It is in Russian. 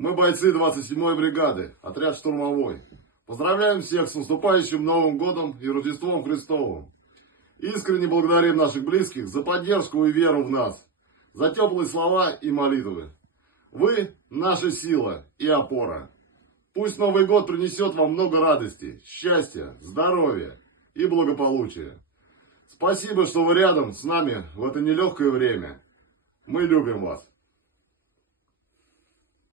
Мы бойцы 27-й бригады, отряд штурмовой. Поздравляем всех с наступающим Новым годом и Рождеством Христовым. Искренне благодарим наших близких за поддержку и веру в нас, за теплые слова и молитвы. Вы – наша сила и опора. Пусть Новый год принесет вам много радости, счастья, здоровья и благополучия. Спасибо, что вы рядом с нами в это нелегкое время. Мы любим вас.